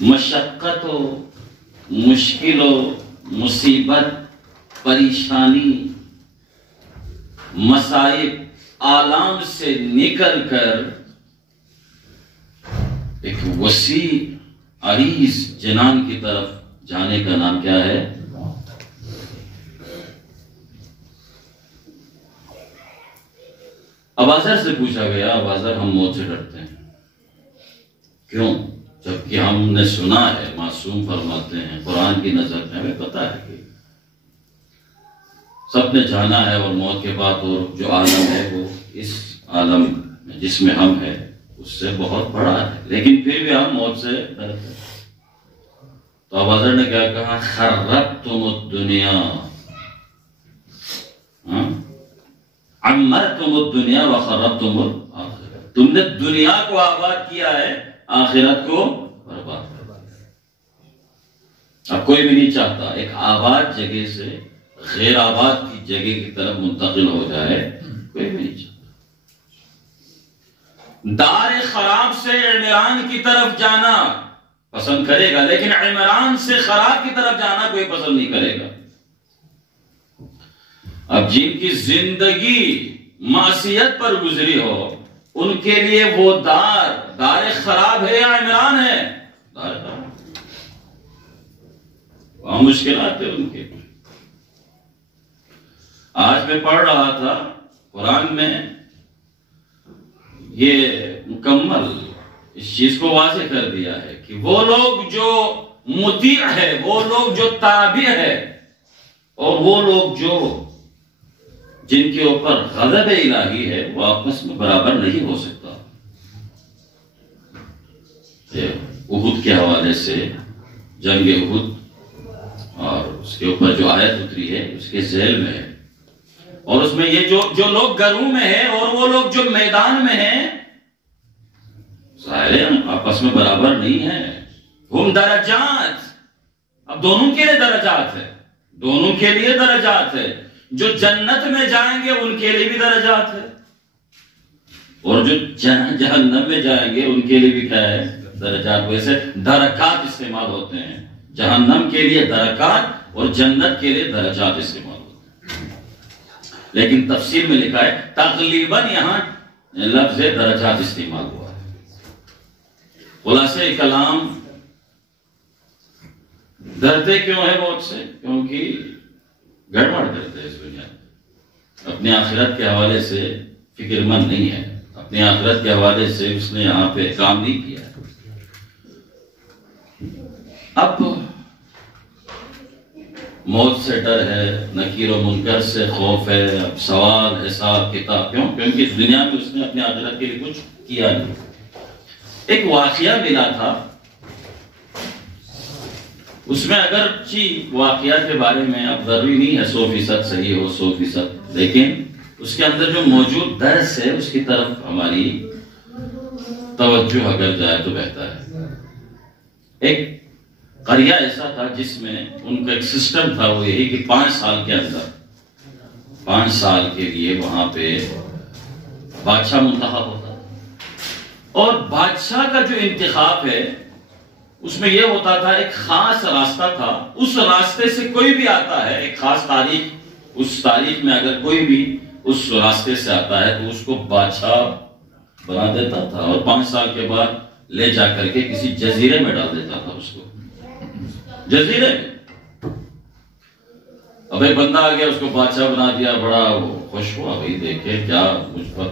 مشقت ہو، مشکل ہو، مصیبت، پریشانی، مصائب، آلام سے نکل کر ایک وسیع عریض جنان کی طرف جانے کا نام کیا ہے؟ ابوذر سے پوچھا گیا، ابوذر ہم موت سے ڈرتے ہیں، کیوں؟ جبکہ ہم نے سنا ہے، معصوم فرماتے ہیں قرآن کی نظر میں ہمیں پتا ہے کہ سب نے جانا ہے اور موت کے بعد اور جو عالم ہے وہ اس عالم جس میں ہم ہیں اس سے بہت بڑا ہے، لیکن پھر بھی ہم موت سے ڈرتے ہیں۔ تو ابوذر نے کیا کہا؟ خربتم الدنیا، عمرتم الدنیا وخربتم الآخرہ، تم نے دنیا کو آباد کیا ہے، آخرت کو برباد کر دیا۔ اب کوئی بھی نہیں چاہتا ایک آباد جگہ سے غیر آباد کی جگہ کی طرف منتقل ہو جائے، کوئی بھی نہیں چاہتا۔ دار خراب سے عمران کی طرف جانا پسند کرے گا، لیکن عمران سے خراب کی طرف جانا کوئی پسند نہیں کرے گا۔ اب جن کی زندگی معصیت پر گزری ہو، ان کے لیے وہ دار خراب ہے یا عمران ہے؟ دار خراب۔ وہاں مشکلات ہے ان کے۔ آج میں پڑھ رہا تھا قرآن میں یہ مکمل اس چیز کو واضح کر دیا ہے کہ وہ لوگ جو مطیع ہے، وہ لوگ جو تابع ہے، اور وہ لوگ جو جن کے اوپر غضب الہی ہے، وہ آپس میں برابر نہیں ہو سکتا۔ احد کے حوالے سے، جنگ احد اور اس کے اوپر جو آیت اتری ہے اس کے ذیل میں ہے، اور اس میں یہ جو لوگ گھروں میں ہیں اور وہ لوگ جو میدان میں ہیں، ظاہر ہے آپس میں برابر نہیں ہیں۔ ہم درجات، اب دونوں کے لیے درجات ہے، دونوں کے لیے درجات ہے۔ جو جنت میں جائیں گے ان کے لیے بھی درجات ہے، اور جو جہنم میں جائیں گے ان کے لیے بھی کیا ہے؟ درجات۔ ویسے درکات استعمال ہوتے ہیں، جہنم کے لیے درکات اور جنت کے لیے درجات استعمال ہوتے ہیں، لیکن تفسیر میں لکھا ہے تقریباً یہاں لفظ درجات استعمال ہوا ہے۔ خلاصہ کلام، ڈرتے کیوں ہے موت سے؟ کیونکہ گڑبڑ کرتے ہیں اس دنیا میں، اپنے آخرت کے حوالے سے فکر مند نہیں ہے، اپنے آخرت کے حوالے سے اس نے یہاں پہ کام نہیں کیا ہے۔ اب موت سے ڈر ہے، نکیر و منکر سے خوف ہے، اب سوال حساب کتاب، کیوں؟ کیونکہ اس دنیا میں اس نے اپنے آخرت کے لیے کچھ کیا نہیں۔ ایک واقعہ ملا تھا، اس میں اگرچہ واقعات کے بارے میں اب ضروری نہیں ہے 100% صحیح ہو 100%، لیکن اس کے اندر جو موجود درس ہے اس کی طرف ہماری توجہ اگر جائے تو بہتر ہے۔ ایک قریہ ایسا تھا جس میں ان کا ایک سسٹم تھا، وہ یہی کہ 5 سال کے اندر 5 سال کے لیے وہاں پہ بادشاہ منتخب ہوتا، اور بادشاہ کا جو انتخاب ہے اس میں یہ ہوتا تھا ایک خاص راستہ تھا، اس راستے سے کوئی بھی آتا ہے، ایک خاص تاریخ، اس تاریخ میں اگر کوئی بھی اس راستے سے آتا ہے تو اس کو بادشاہ بنا دیتا تھا، اور 5 سال کے بعد لے جا کر کے کسی جزیرے میں ڈال دیتا تھا اس کو، جزیرے میں۔ اب ایک بندہ آ گیا، اس کو بادشاہ بنا دیا، بڑا خوش ہوا، بھائی دیکھے کیا مجھ پر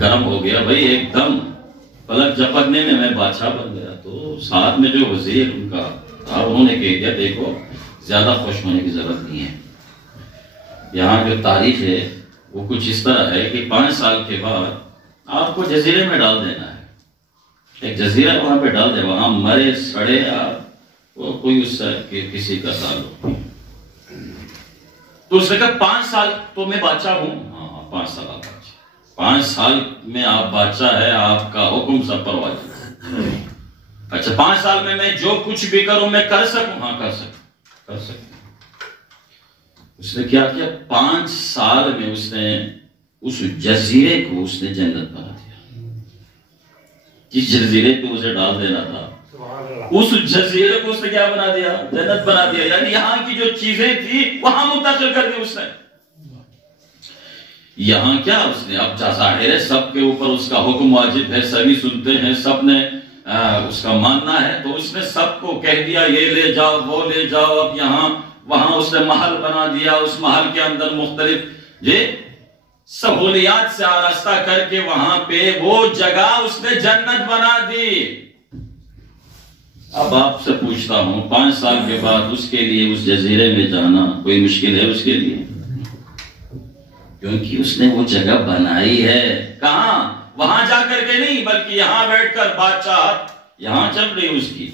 کرم ہو گیا، بھائی ایک دم پلک جھپکنے میں بادشاہ بن گیا۔ تو ساتھ میں جو وزیر ان کا تھا انہوں نے کہہ دیا دیکھو زیادہ خوش ہونے کی ضرورت نہیں ہے، یہاں جو تاریخ ہے وہ کچھ اس طرح ہے کہ 5 سال کے بعد آپ کو جزیرے میں ڈال دینا ہے، ایک جزیرہ وہاں پہ ڈال دے، وہاں مرے سڑے آپ، وہ کوئی اس سے کسی کا تعلق نہیں۔ تو اس نے کہا 5 سال تو میں بادشاہ ہوں، ہاں 5 سال آپ بادشاہ، 5 سال میں آپ بادشاہ ہے، آپ کا حکم سب پر واجب ہے۔ اچھا 5 سال میں جو کچھ بھی کروں میں کر سکوں؟ ہاں کر سکوں۔ اس نے کیا کیا؟ 5 سال میں اس نے اس جزیرے کو اس نے جنت بنا دیا، جس جزیرے پہ اسے ڈال دینا تھا اس جزیرے کو اس نے کیا بنا دیا؟ جنت بنا دیا. یعنی یہاں کی جو چیزیں تھی وہاں منتقل کر دی اس نے. یہاں کیا اس نے اب ظاہر ہے سب کے اوپر اس کا حکم واجب ہے, سبھی سنتے ہیں, سب نے اس کا ماننا ہے, تو اس نے سب کو کہہ دیا یہ لے جاؤ وہ لے جاؤ. اب یہاں وہاں اس نے محل بنا دیا, اس محل کے اندر مختلف سہولیات سے آراستہ کر کے وہاں پہ وہ جگہ اس نے جنت بنا دی. اب آپ سے پوچھتا ہوں 5 سال کے بعد اس کے لیے اس جزیرے میں جانا کوئی مشکل ہے اس کے لیے؟ کیونکہ اس نے وہ جگہ بنائی ہے. کہاں؟ وہاں جا کر کے نہیں, بلکہ یہاں بیٹھ کر بادشاہت یہاں چل رہی اس کی.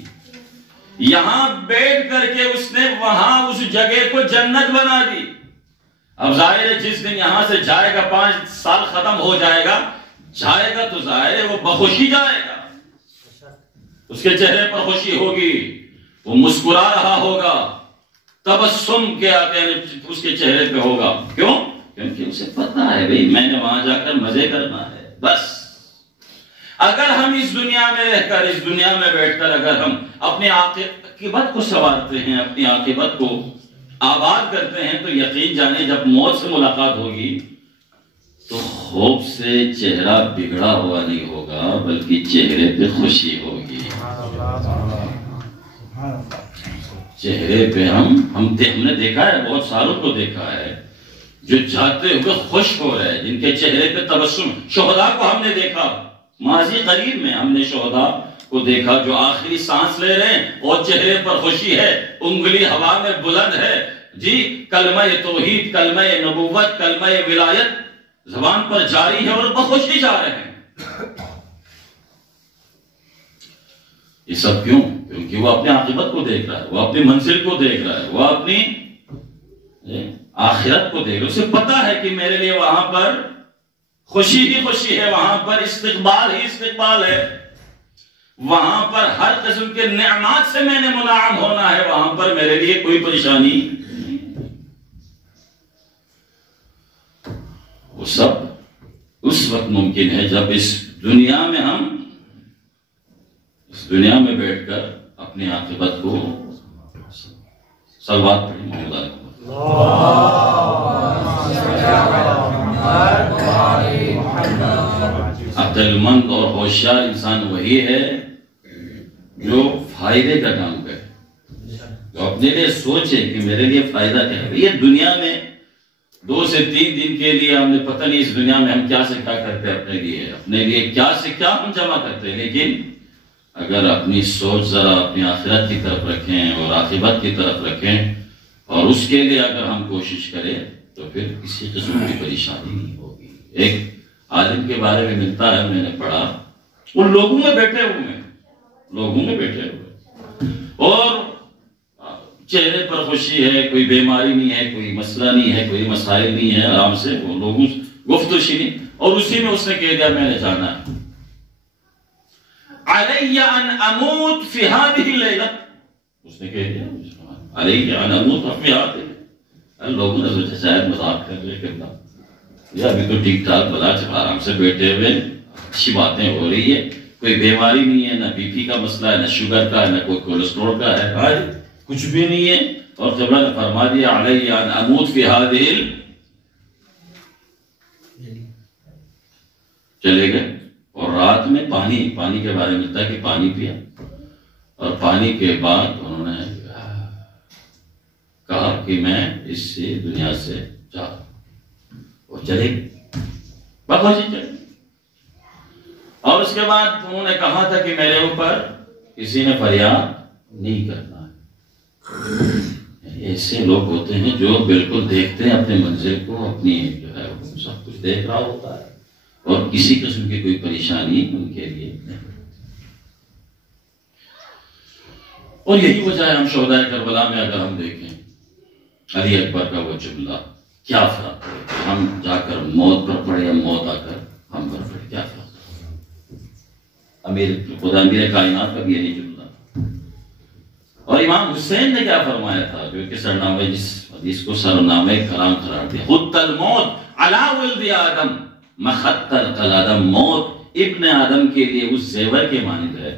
یہاں بیٹھ کر کے اس نے وہاں اس جگہ کو جنت بنا دی. اب ظاہر ہے جس دن یہاں سے جائے گا 5 سال ختم ہو جائے گا, جائے گا تو ظاہر ہے وہ بخوشی جائے گا, اس کے چہرے پر خوشی ہوگی, وہ مسکرا رہا ہوگا, تبسم کے اس کے چہرے پہ ہوگا. کیوں؟ کیونکہ اسے پتا ہے بھئی میں نے وہاں جا کر مزے کرنا ہے. بس اگر ہم اس دنیا میں رہ کر, اس دنیا میں بیٹھ کر اگر ہم اپنے عاقبت کو سنوارتے ہیں, اپنی عاقبت کو آباد کرتے ہیں, تو یقین جانے جب موت سے ملاقات ہوگی تو خوف سے چہرہ بگڑا ہوا نہیں ہوگا, بلکہ چہرے پہ خوشی ہوگی. چہرے پہ ہم نے دیکھا ہے, بہت ساروں کو دیکھا ہے جو جاتے ہوئے خوش ہو رہے ہیں, جن کے چہرے پہ تبسم. شہداء کو ہم نے دیکھا, ماضی قریب میں ہم نے شہداء کو دیکھا جو آخری سانس لے رہے ہیں اور چہرے پر خوشی ہے, انگلی ہوا میں بلند ہے جی, کلمہ توحید, کلمہ نبوت, کلمہ ولایت زبان پر جاری ہے اور بخوشی جا رہے ہیں. یہ سب کیوں؟ کیونکہ وہ اپنے عاقبت کو دیکھ رہا ہے, وہ اپنی منزل کو دیکھ رہا ہے, وہ اپنی آخرت کو دیکھ رہا ہے. اسے پتا ہے کہ میرے لیے وہاں پر خوشی ہی خوشی ہے, وہاں پر استقبال ہی استقبال ہے, وہاں پر ہر قسم کے نعمات سے میں نے منعم ہونا ہے, وہاں پر میرے لیے کوئی پریشانی. وہ سب اس وقت ممکن ہے جب اس دنیا میں بیٹھ کر اپنی عاقبت کو صلوات پڑھیں. محمد عقل مند اور ہوشیار انسان وہی ہے جو فائدے کا کام کرے, جو اپنے لیے سوچے کہ میرے لیے فائدہ کیا ہے. یہ دنیا میں 2 سے 3 دن کے لیے ہم نے پتہ نہیں اس دنیا میں ہم کیا سے کیا کرتے ہیں, اپنے لیے کیا سے کیا ہم جمع کرتے ہیں. لیکن اگر اپنی سوچ ذرا اپنی آخرت کی طرف رکھیں اور عاقبت کی طرف رکھیں اور اس کے لیے اگر ہم کوشش کریں تو پھر کسی قسم کی پریشانی نہیں ہوگی. ایک عالم کے بارے میں ملتا ہے, میں نے پڑھا, وہ لوگوں میں بیٹھے ہوئے اور چہرے پر خوشی ہے, کوئی بیماری نہیں ہے, کوئی مسئلہ نہیں ہے, کوئی مسائل نہیں ہے, آرام سے وہ لوگوں گفتگو شنی, اور اسی میں اس نے کہہ دیا میں نے جانا ہے. علی ان اموت فی هذه الليلہ, اس نے کہہ دیا علی ان اموت فی هذه الليلہ. لوگوں نے سوچا شاید مذاق کر رہے کرنا, یہ ابھی تو ٹھیک ٹھاک بلا چل آرام سے بیٹھے ہوئے, اچھی باتیں ہو رہی ہے, کوئی بیماری نہیں ہے, نہ بی پی کا مسئلہ ہے, نہ شوگر کا ہے, نہ کوئی کولیسٹرول کا ہے, کچھ بھی نہیں ہے. اور جب اللہ نے فرما دیا علی ان اموت فی هذه, چلے گئے. اور رات میں پانی کے بارے میں ملتا ہے کہ پانی پیا, اور پانی کے بعد انہوں نے کہا کہ میں اس سے دنیا سے جا, اور چلے بابا جی چلے. اور اس کے بعد انہوں نے کہا تھا کہ میرے اوپر کسی نے فریاد نہیں کرنا ہے. ایسے لوگ ہوتے ہیں جو بالکل دیکھتے ہیں اپنے منزل کو, اپنی جو ہے سب کچھ دیکھ رہا ہوتا ہے, اور کسی قسم کی کوئی پریشانی ان کے لیے نہیں. اور یہی وجہ ہے ہم شہدائے کربلا میں اگر ہم دیکھیں علی اکبر کا وہ جملہ, کیا فرق ہے ہم جا کر موت پر پڑے یا موت آ کر ہم پر پڑے, کیا فرق ہے. امیر کائنات کا بھی یہی جملہ. اور امام حسین نے کیا فرمایا تھا, جو کہ سرنامے جس حدیث کو سرنامے کلام قرار دیا, خط الموت علی ولد آدم مخط القلادم. موت ابن آدم کے لیے اس زیور کے مانند ہے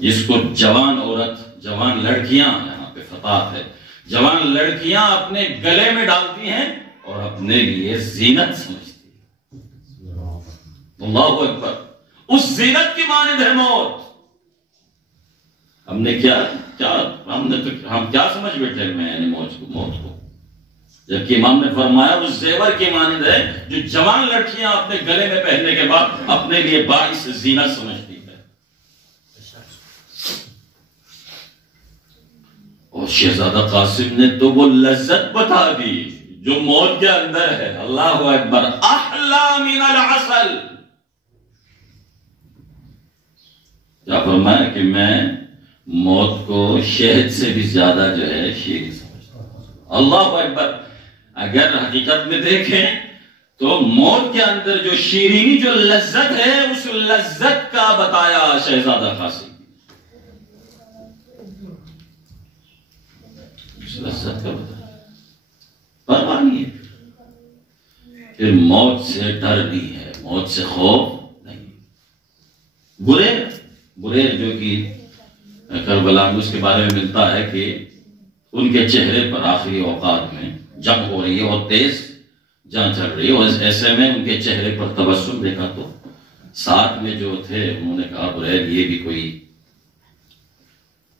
جس کو جوان عورت، جوان لڑکیاں، یہاں پہ فتح ہے، جوان لڑکیاں اپنے گلے میں ڈالتی ہیں اور اپنے لیے زینت سمجھتی ہیں۔ اللہ اکبر، اس زینت کی مانند ہے موت۔ ہم کیا سمجھ بیٹھے میں نے موت کو، جبکہ امام نے فرمایا اس زیور کی مانند ہے جو جوان لڑکیاں اپنے گلے میں پہننے کے بعد اپنے لیے باعث زینت سمجھتی ہے۔ اور شہزادہ قاسم نے تو وہ لذت بتا دی جو موت کے اندر ہے۔ اللہ اکبر، احلا من العسل۔ کیا فرمایا کہ میں موت کو شہد سے بھی زیادہ جو ہے شیریں سمجھتا ہوں۔ اللہ اکبر، اگر حقیقت میں دیکھیں تو موت کے اندر جو شیرینی، جو لذت ہے، اس لذت کا بتایا شہزادہ قاسم، اس لذت کا بتایا۔ پرواہ نہیں ہے، پھر موت سے ڈر نہیں ہے، موت سے خوف نہیں۔ برے جو کہ کربلا میں اس کے بارے میں ملتا ہے کہ ان کے چہرے پر آخری اوقات میں جنگ ہو رہی ہے اور تیز جنگ چل رہی ہے، اور ایسے میں ان کے چہرے پر تبسم دیکھا تو ساتھ میں جو تھے انہوں نے کہا برید یہ بھی کوئی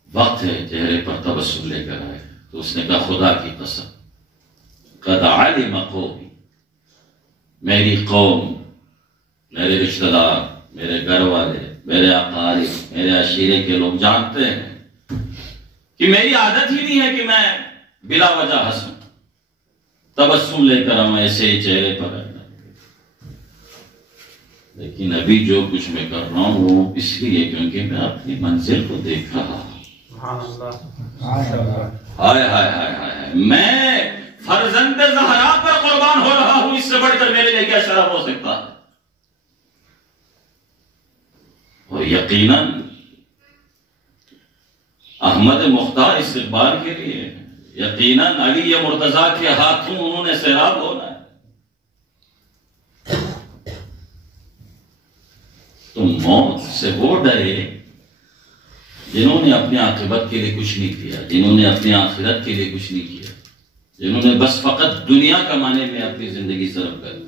وقت ہے چہرے پر تبسم لے کر آئے۔ تو اس نے کہا خدا کی قسم، قد علم قومی، میری قوم، میرے رشتہ دار، میرے گھر والے، میرے اقارب، میرے عشیرے کے لوگ جانتے ہیں کہ میری عادت ہی نہیں ہے کہ میں بلا وجہ ہنسوں، تبسم لے کر ہم ایسے ہی چہرے پر رہنا، لیکن ابھی جو کچھ میں کر رہا ہوں وہ اس لیے کیونکہ میں اپنی منزل کو دیکھ رہا ہوں۔ ہائے ہائے ہائے ہائے، میں فرزند زہرا پر قربان ہو رہا ہوں، اس سے بڑھ کر میرے لیے کیا شرف ہو سکتا ہے؟ اور یقیناً احمد مختار استقبال کے لیے، یقیناً علی مرتضیٰ کے ہاتھوں انہوں نے سیراب ہونا ہے۔ تو موت سے وہ ڈرے جنہوں نے اپنی عاقبت کے لیے کچھ نہیں کیا، جنہوں نے اپنی آخرت کے لیے کچھ نہیں کیا، جنہوں نے بس فقط دنیا کمانے میں اپنی زندگی صرف کر دی۔